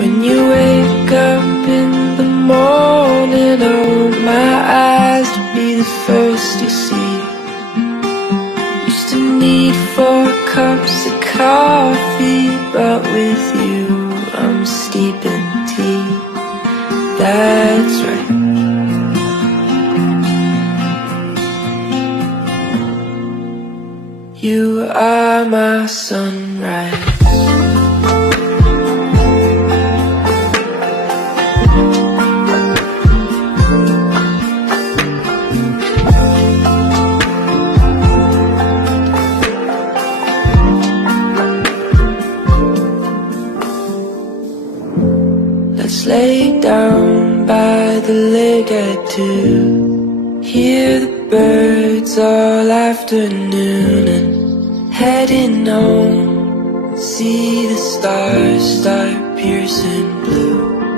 When you wake up in the morning, I want my eyes to be the first you see. Used to need 4 cups of coffee, but with you I'm steeping tea. That's right. You are my sunrise. Let's lay down by the lake at 2. Hear the birds all afternoon and heading home. See the stars start piercing blue.